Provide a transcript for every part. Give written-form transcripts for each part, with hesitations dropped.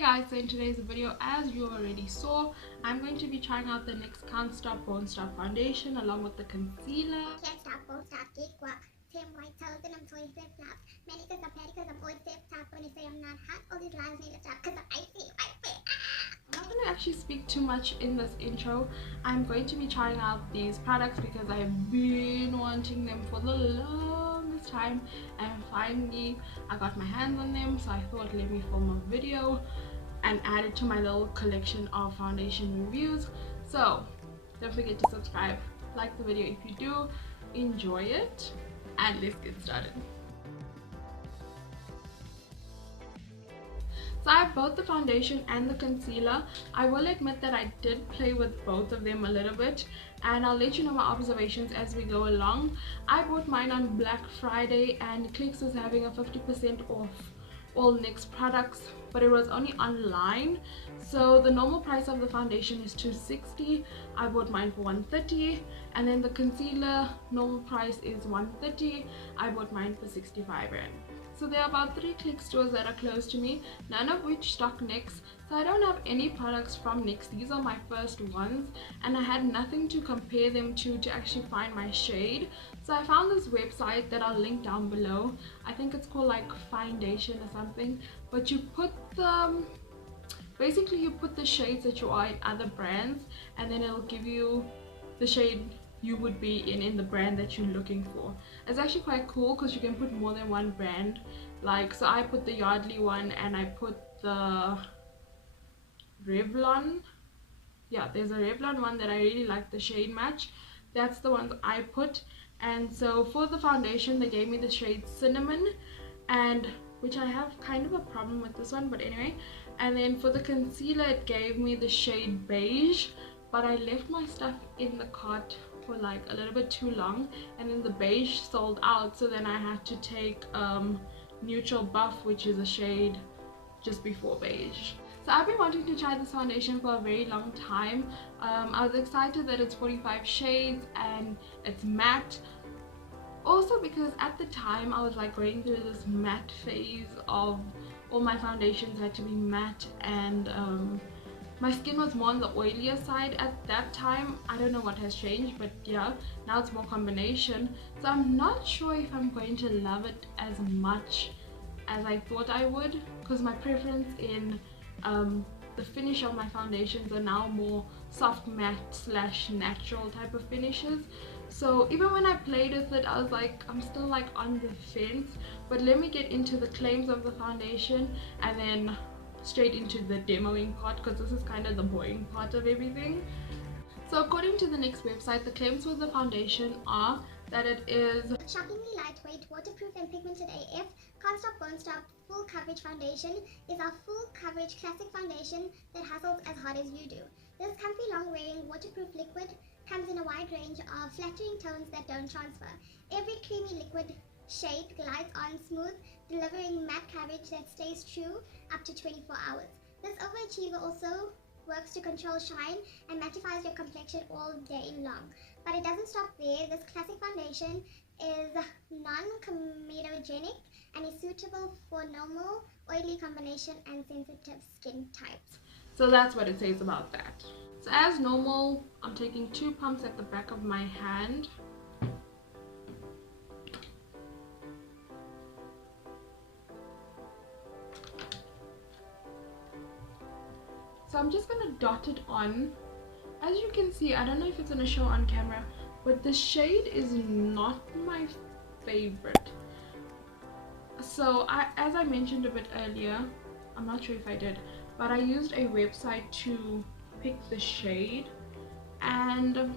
Hey guys, so in today's video, as you already saw, I'm going to be trying out the NYX Can't Stop Won't Stop foundation along with the concealer. Can't stop, won't stop, get guap. Tim white toes and I'm toy flip flops. Manicures are pedicures, I'm always tip top. When they say I'm not hot, all these lies need to stop. Cause I'm icy, icy. I'm not going to actually speak too much in this intro. I'm going to be trying out these products because I've been wanting them for the longest time, and finally I got my hands on them, so I thought let me film a video and add it to my little collection of foundation reviews. So don't forget to subscribe, like the video if you do enjoy it, and let's get started. So I have both the foundation and the concealer. I will admit that I did play with both of them a little bit, and I'll let you know my observations as we go along. I bought mine on Black Friday and NYX was having a 50% off all NYX products, but it was only online. So the normal price of the foundation is $260. I bought mine for $130, and then the concealer normal price is $130. I bought mine for 65 rand. So there are about 3 NYX stores that are close to me, none of which stock NYX, so I don't have any products from NYX. These are my first ones, and I had nothing to compare them to actually find my shade. So I found this website that I'll link down below. I think it's called like Foundation or something, but you put the basically you put the shades that you are in other brands, and then it'll give you the shade you would be in the brand that you're looking for. It's actually quite cool because you can put more than one brand. Like, so I put the Yardley one, and I put the Revlon. Yeah, there's a Revlon one that I really like the shade match. That's the ones I put. And so for the foundation they gave me the shade Cinnamon, and which I have kind of a problem with this one, but anyway. And then for the concealer it gave me the shade Beige, but I left my stuff in the cart for like a little bit too long, and then the beige sold out, so then I had to take Neutral Buff, which is a shade just before beige. So I've been wanting to try this foundation for a very long time. I was excited that it's 45 shades and it's matte, also because at the time I was like going through this matte phase of all my foundations had to be matte, and my skin was more on the oilier side at that time. I don't know what has changed, but yeah, now it's more combination. So I'm not sure if I'm going to love it as much as I thought I would, because my preference in the finish of my foundations are now more soft matte / natural type of finishes. So even when I played with it, I was like, I'm still like on the fence. But let me get into the claims of the foundation and then straight into the demoing part, because this is kind of the boring part of everything. So according to the NYX website, the claims for the foundation are that it is Shockingly lightweight, waterproof and pigmented AF. Can't stop, won't stop. Full coverage foundation is our full coverage classic foundation that hustles as hard as you do. This comfy long wearing waterproof liquid comes in a wide range of flattering tones that don't transfer. Every creamy liquid shade glides on smooth, delivering matte coverage that stays true up to 24 hours. This overachiever also works to control shine and mattifies your complexion all day long. But it doesn't stop there. This classic foundation is non-comedogenic and is suitable for normal, oily combination and sensitive skin types. So that's what it says about that. So as normal, I'm taking 2 pumps at the back of my hand. So I'm just gonna dot it on. As you can see, I don't know if it's gonna show on camera, but the shade is not my favorite. So as I mentioned a bit earlier, I'm not sure if I did, but I used a website to pick the shade, and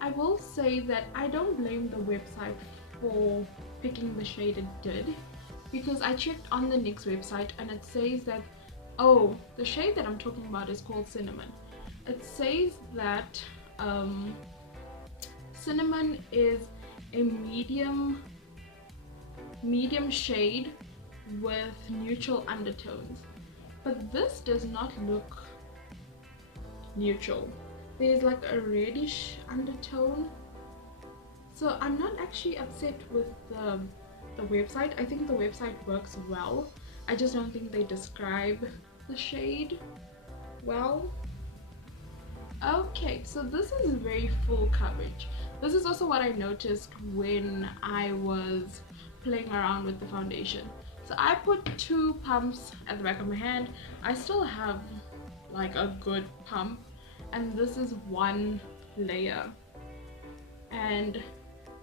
I will say that I don't blame the website for picking the shade it did, because I checked on the NYX website and it says that, oh, the shade that I'm talking about is called Cinnamon. It says that Cinnamon is a medium shade with neutral undertones, but this does not look neutral. There's like a reddish undertone, so I'm not actually upset with the website. I think the website works well. I just don't think they describe the shade well. Okay, so this is very full coverage. This is also what I noticed when I was playing around with the foundation. So I put 2 pumps at the back of my hand. I still have like a good pump, and this is 1 layer. And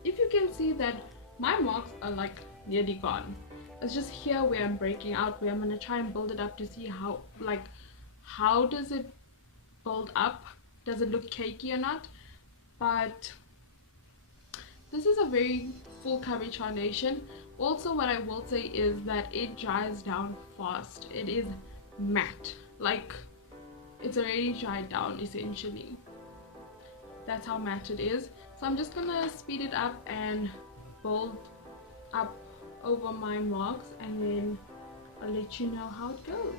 if you can see that my marks are like nearly gone. It's just here where I'm breaking out, where I'm gonna try and build it up to see how does it build up. Does it look cakey or not? But this is a very full coverage foundation. Also, what I will say is that it dries down fast. It is matte, like it's already dried down essentially. That's how matte it is. So I'm just gonna speed it up and build up over my marks, and then I'll let you know how it goes.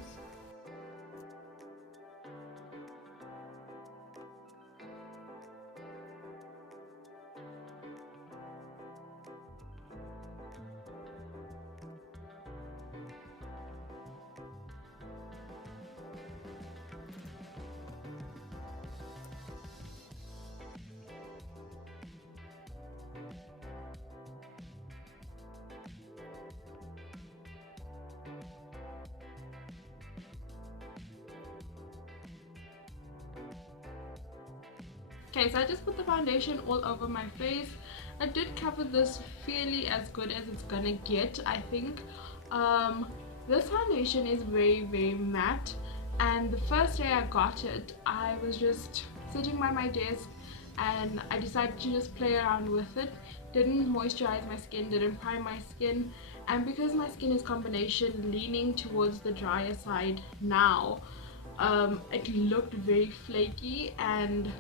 Okay, so I just put the foundation all over my face. I did cover this fairly as good as it's gonna get, I think. This foundation is very matte, and the first day I got it, I was just sitting by my desk and I decided to just play around with it. Didn't moisturize my skin, didn't prime my skin, and because my skin is combination leaning towards the drier side now, it looked very flaky, and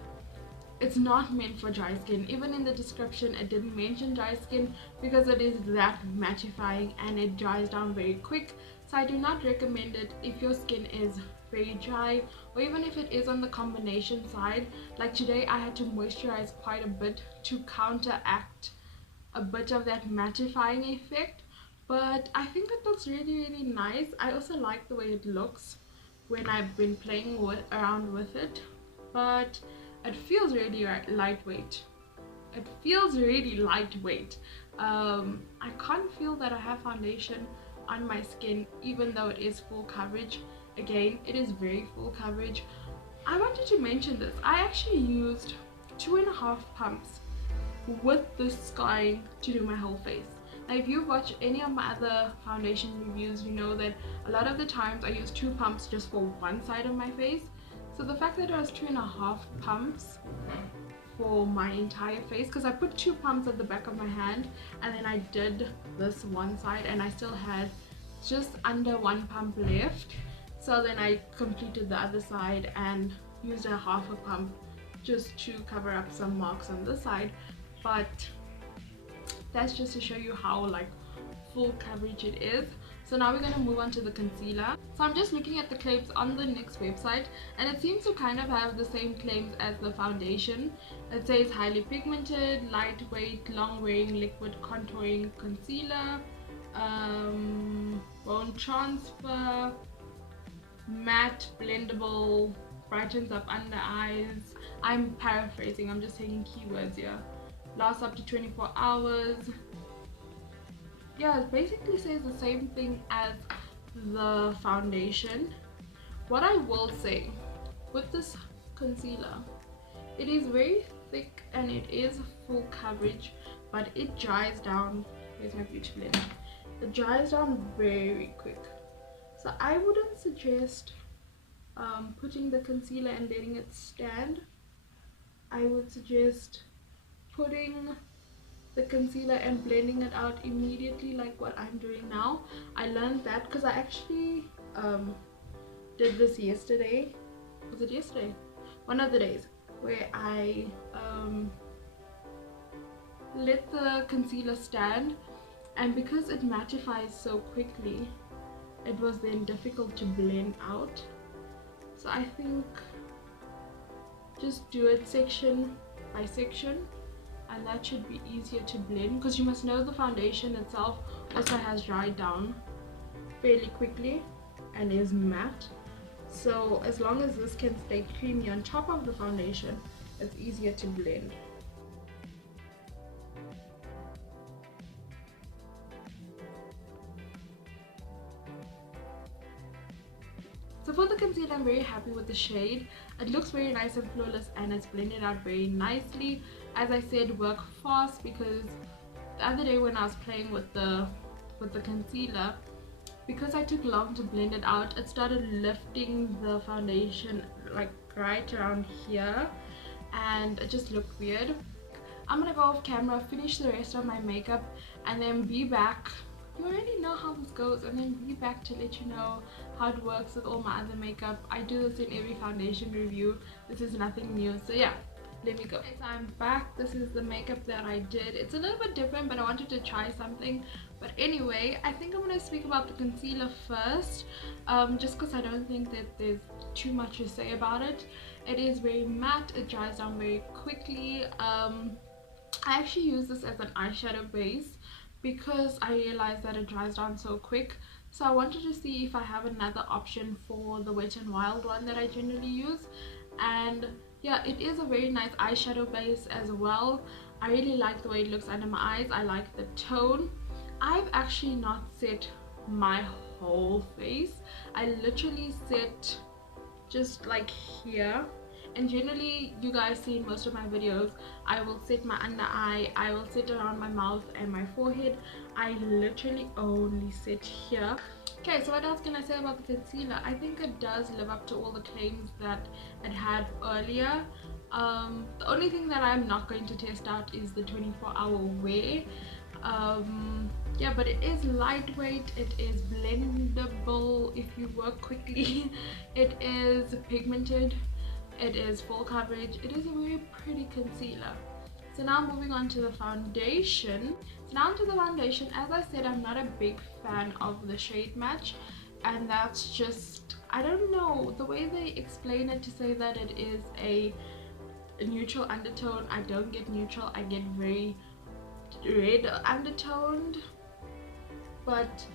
it's not meant for dry skin. Even in the description it didn't mention dry skin because it is that mattifying and it dries down very quick. So I do not recommend it if your skin is very dry, or even if it is on the combination side. Like today I had to moisturize quite a bit to counteract a bit of that mattifying effect, but I think it looks really nice. I also like the way it looks when I've been playing around with it, but it feels really lightweight. It feels really lightweight. I can't feel that I have foundation on my skin even though it is full coverage. Again, it is very full coverage. I wanted to mention this. I actually used 2.5 pumps with this scarring to do my whole face. Now if you watch any of my other foundation reviews, you know that a lot of the times I use 2 pumps just for one side of my face. So the fact that it was 2.5 pumps for my entire face, because I put 2 pumps at the back of my hand and then I did this one side and I still had just under 1 pump left. So then I completed the other side and used a half a pump just to cover up some marks on this side. But that's just to show you how like full coverage it is. So now we're going to move on to the concealer. So I'm just looking at the claims on the NYX website, and it seems to kind of have the same claims as the foundation. It says highly pigmented, lightweight, long wearing liquid contouring concealer, won't transfer, matte, blendable, brightens up under eyes. I'm paraphrasing, I'm just taking keywords here. Lasts up to 24 hours. Yeah, it basically says the same thing as the foundation. What I will say with this concealer, it is very thick and it is full coverage, but it dries down. Here's my beauty blender. It dries down very quick, so I wouldn't suggest putting the concealer and letting it stand. I would suggest putting the concealer and blending it out immediately, like what I'm doing now. I learned that because I actually did this yesterday. Was it yesterday? One of the days where I let the concealer stand, and because it mattifies so quickly, it was then difficult to blend out. So I think just do it section by section, and that should be easier to blend, because you must know the foundation itself also has dried down. fairly quickly and is matte. So as long as this can stay creamy on top of the foundation, it's easier to blend. So for the concealer, I'm very happy with the shade. It looks very nice and flawless, and it's blended out very nicely. As I said, work fast, because the other day when I was playing with the concealer, because I took long to blend it out, it started lifting the foundation like right around here, and it just looked weird. I'm gonna go off camera, finish the rest of my makeup, and then be back. You already know how this goes, and then be back to let you know how it works with all my other makeup. I do this in every foundation review. This is nothing new, so yeah, let me go. Okay, so I'm back. This is the makeup that I did. It's a little bit different, but I wanted to try something. But anyway, I think I'm going to speak about the concealer first, just because I don't think that there's too much to say about it. It is very matte. It dries down very quickly. I actually use this as an eyeshadow base because I realized that it dries down so quick. So I wanted to see if I have another option for the Wet n Wild one that I generally use. And yeah, it is a very nice eyeshadow base as well. I really like the way it looks under my eyes. I like the tone. I've actually not set my whole face. I literally set just like here. And generally, you guys see in most of my videos, I will set my under eye, I will set around my mouth and my forehead. I literally only set here. Okay, so what else can I say about the concealer? I think it does live up to all the claims that it had earlier. The only thing that I'm not going to test out is the 24-hour wear. Yeah, but it is lightweight, it is blendable if you work quickly, it is pigmented, it is full coverage, it is a very pretty concealer. So now moving on to the foundation. As I said, I'm not a big fan of the shade match, and that's just, I don't know, the way they explain it to say that it is a neutral undertone. I don't get neutral, I get very red undertoned, but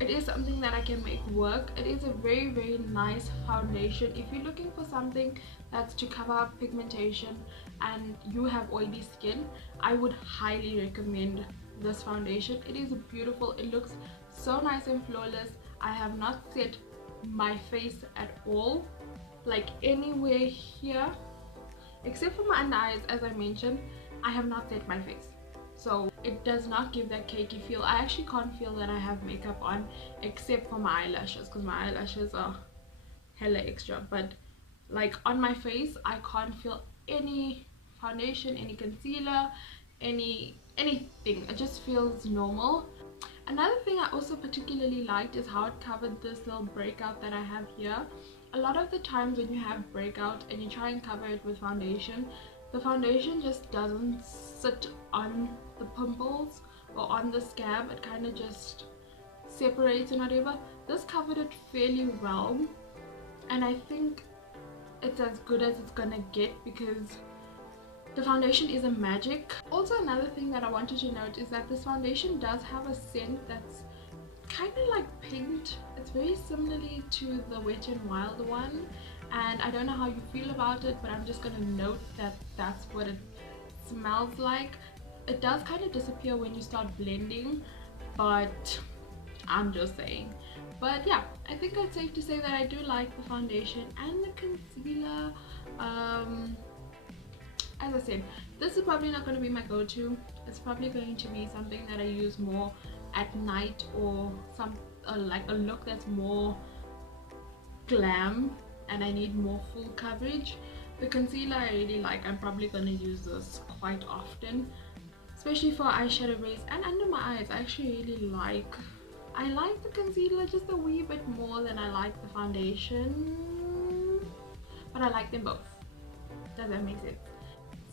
it is something that I can make work. It is a very, very nice foundation. If you're looking for something that's to cover up pigmentation and you have oily skin, I would highly recommend this foundation. It is beautiful, it looks so nice and flawless. I have not set my face at all, like anywhere here except for my under eyes. As I mentioned, I have not set my face, so it does not give that cakey feel. I actually can't feel that I have makeup on except for my eyelashes, because my eyelashes are hella extra, but like on my face I can't feel any foundation, any concealer, anything. It just feels normal. Another thing I also particularly liked is how it covered this little breakout that I have here. A lot of the times when you have breakout and you try and cover it with foundation, the foundation just doesn't sit on the pimples or on the scab. It kind of just separates and whatever. This covered it fairly well, and I think it's as good as it's gonna get because the foundation is a magic. Also, another thing that I wanted to note is that this foundation does have a scent that's kind of like paint. It's very similarly to the Wet n Wild one, and I don't know how you feel about it, but I'm just gonna note that that's what it smells like. It does kind of disappear when you start blending, but I'm just saying. But yeah, I think it's safe to say that I do like the foundation and the concealer. As I said, this is probably not going to be my go-to. It's probably going to be something that I use more at night, or like a look that's more glam and I need more full coverage. The concealer I really like. I'm probably going to use this quite often, especially for eyeshadow base and under my eyes. I actually really like the concealer just a wee bit more than I like the foundation, but I like them both. Does that make sense?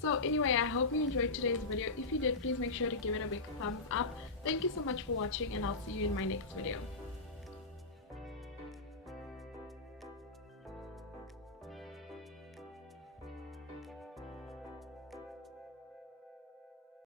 So anyway, I hope you enjoyed today's video. If you did, please make sure to give it a big thumbs up. Thank you so much for watching, and I'll see you in my next video.